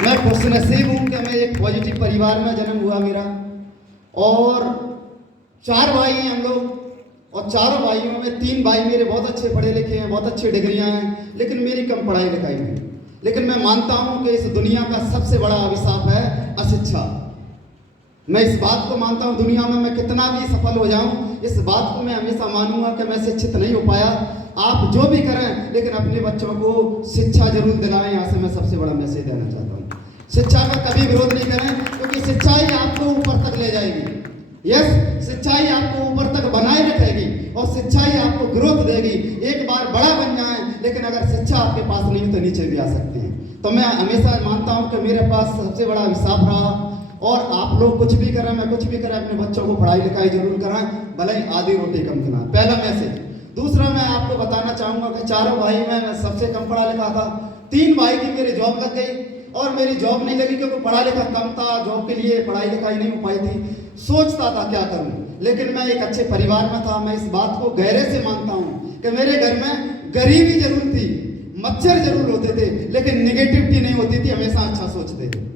मैं खुशनसीब हूँ कि मैं एक पॉजिटिव परिवार में जन्म हुआ मेरा, और 4 भाई हैं हम लोग, और चारों भाइयों में 3 भाई मेरे बहुत अच्छे पढ़े लिखे हैं, बहुत अच्छी डिग्रियां हैं, लेकिन मेरी कम पढ़ाई लिखाई हुई। लेकिन मैं मानता हूँ कि इस दुनिया का सबसे बड़ा अभिशाप है अशिक्षा। मैं इस बात को मानता हूँ, दुनिया में मैं कितना भी सफल हो जाऊं, इस बात को मैं हमेशा मानूंगा कि मैं शिक्षित नहीं हो पाया। आप जो भी करें, लेकिन अपने बच्चों को शिक्षा जरूर दिलाएं। यहाँ से मैं सबसे बड़ा मैसेज देना चाहता हूँ, शिक्षा का कभी विरोध नहीं करें, क्योंकि शिक्षा ही आपको ऊपर तक ले जाएगी। यस, शिक्षा ही आपको ऊपर तक बनाए रखेगी, और शिक्षा ही आपको ग्रोथ देगी। एक बार बड़ा बन जाए, लेकिन अगर शिक्षा आपके पास नहीं हो तो नीचे भी आ सकते हैं। तो मैं हमेशा मानता हूँ कि मेरे पास सबसे बड़ा अभिशाप रहा, और आप लोग कुछ भी करें, मैं कुछ भी करें, अपने बच्चों को पढ़ाई लिखाई जरूर कराएं, भले ही आधी रोटी कम खिलाएं। पहला मैसेज। दूसरा, मैं आपको बताना चाहूँगा कि चारों भाई में मैं सबसे कम पढ़ा लिखा था। 3 भाई की मेरी जॉब लग गई, और मेरी जॉब नहीं लगी क्योंकि पढ़ा लिखा कम था, जॉब के लिए पढ़ाई लिखाई नहीं हो पाई थी। सोचता था क्या करूं, लेकिन मैं एक अच्छे परिवार में था। मैं इस बात को गहरे से मानता हूं कि मेरे घर में गरीबी जरूर थी, मच्छर जरूर होते थे, लेकिन निगेटिविटी नहीं होती थी, हमेशा अच्छा सोचते थे।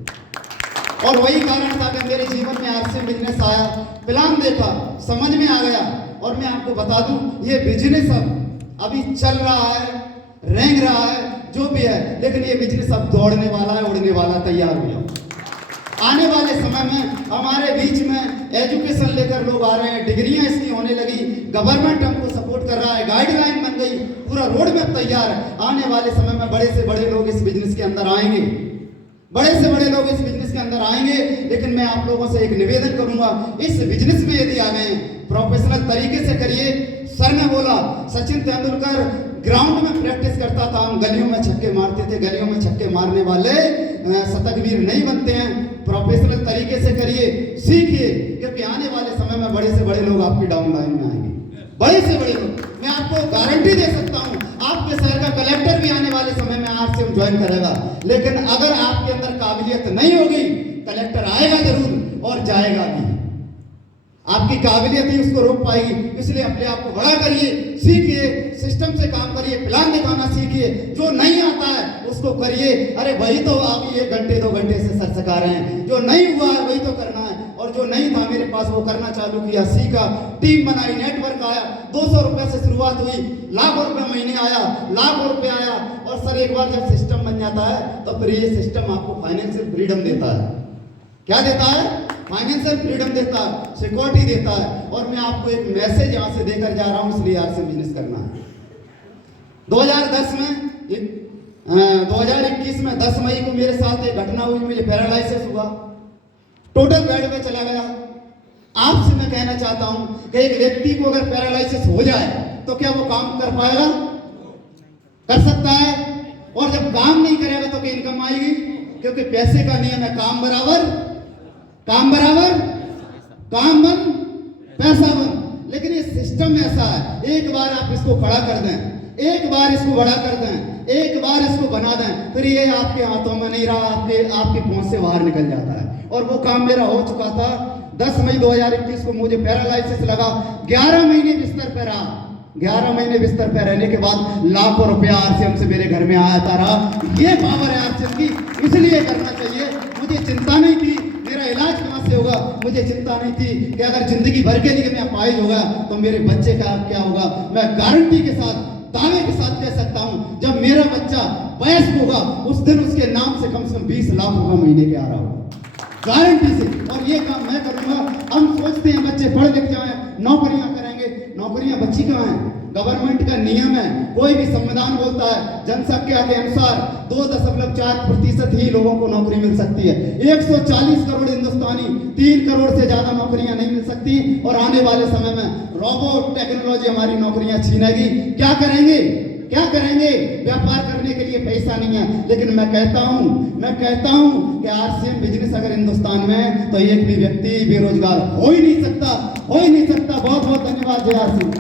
और वही कारण था कि मेरे जीवन में आरसीएम बिजनेस आया, प्लान देखा, समझ में आ गया। और मैं आपको बता दूं, ये बिजनेस अब अभी चल रहा है, रेंग रहा है, जो भी है, लेकिन ये बिजनेस अब दौड़ने वाला है, उड़ने वाला, तैयार हो जाओ। आने वाले समय में हमारे बीच में एजुकेशन लेकर लोग आ रहे हैं, डिग्रियां इसकी होने लगी, गवर्नमेंट हमको सपोर्ट कर रहा है, गाइडलाइन बन गई, पूरा रोड मैप तैयार है। आने वाले समय में बड़े से बड़े लोग इस बिजनेस के अंदर आएंगे, बड़े से बड़े लोग इस बिजनेस के अंदर आएंगे। लेकिन मैं आप लोगों से एक निवेदन करूंगा, इस बिजनेस में यदि आ गए, प्रोफेशनल तरीके से करिए। सर ने बोला, सचिन तेंदुलकर ग्राउंड में प्रैक्टिस करता था, हम गलियों में छक्के मारते थे। गलियों में छक्के मारने वाले शतकवीर नहीं बनते हैं। प्रोफेशनल तरीके से करिए, सीखिए, क्योंकि आने वाले समय में बड़े से बड़े लोग आपकी डाउन लाइन में आएंगे, बड़े से बड़े लोग। मैं आपको गारंटी दे सकता हूं, आपके शहर का कलेक्टर भी आने वाले समय में आरसीएम ज्वाइन करेगा। लेकिन अगर आपके अंदर काबिलियत नहीं होगी, कलेक्टर आएगा जरूर और जाएगा भी। आपकी काबिलियत ही उसको रोक पाएगी। इसलिए अपने आप को बड़ा करिए, सीखिए, सिस्टम से काम करिए, प्लान दिखाना सीखिए। जो नहीं आता है उसको करिए। अरे वही तो आप 1 घंटे 2 घंटे से सर सिखा रहे हैं, जो नहीं हुआ है वही तो करना है। और जो नहीं था मेरे पास, वो करना चालू किया, सीखा, टीम बनाई, नेटवर्क आया। 200 रुपए से शुरुआत हुई, लाखों रुपए महीने आया, लाखों रुपए आया। और सर एक बार जब सिस्टम बन जाता है, तो फिर ये सिस्टम आपको फाइनेंशियल फ्रीडम देता है। क्या देता है? फाइनेंशियल फ्रीडम देता है, सिक्योरिटी देता है। और मैं आपको एक मैसेज यहां से देकर जा रहा हूं, इसलिए आरसीएम बिजनेस करना है। 2010 में 2021 में 10 मई को मेरे साथ एक घटना हुई, मुझे पैरालाइसिस हुआ, टोटल बेड में चला गया। आपसे मैं कहना चाहता हूं कि एक व्यक्ति को अगर पैरालाइसिस हो जाए तो क्या वो काम कर पाएगा? कर सकता है। और जब काम नहीं करेगा तो क्या इनकम आएगी? क्योंकि पैसे का नियम है, काम बराबर काम बन पैसा बन। लेकिन ये सिस्टम ऐसा है, एक बार आप इसको खड़ा कर दें, एक बार इसको बड़ा कर दें, एक बार इसको बना दें, फिर ये आपके हाथों में नहीं रहा, आपके पहुंच से बाहर निकल जाता है। और वो काम मेरा हो चुका था। 10 मई 2021 को मुझे पैरालाइसिस लगा, 11 महीने बिस्तर पर रहा। 11 महीने बिस्तर पर रहने के बाद लाखों रुपया आरसीएम से मेरे घर में आता रहा। ये पावर है आरसीएम की, इसलिए करना चाहिए। मुझे चिंता नहीं थी मेरा इलाज कहां से होगा, मुझे चिंता नहीं थी कि अगर जिंदगी भर के लिए मैं अपाहिज होगा तो मेरे बच्चे का क्या होगा। मैं गारंटी के साथ, दावे के साथ कह सकता हूं, जब मेरा बच्चा वयस्क होगा, उस दिन उसके नाम से कम 20 लाख रुपए महीने के आ रहा होगा, गारंटी से। और ये काम मैं करूंगा। हम सोचते हैं बच्चे पढ़ लिख जाएं, नौकरियां करेंगे, नौकरियां बच्ची कहां हैं? गवर्नमेंट का नियम है, कोई भी संविधान बोलता है जनसंख्या के अनुसार 2.4% ही लोगों को नौकरी मिल सकती है। 140 करोड़ हिंदुस्तानी, 3 करोड़ से ज्यादा नौकरियां नहीं मिल सकती। और आने वाले समय में रोबोट टेक्नोलॉजी हमारी नौकरियां छीनेगी। क्या करेंगे? व्यापार करने के लिए पैसा नहीं है। लेकिन मैं कहता हूं कि आरसीएम बिजनेस अगर हिंदुस्तान में है तो एक भी व्यक्ति बेरोजगार हो ही नहीं सकता। बहुत बहुत धन्यवाद। जय आरसीएम।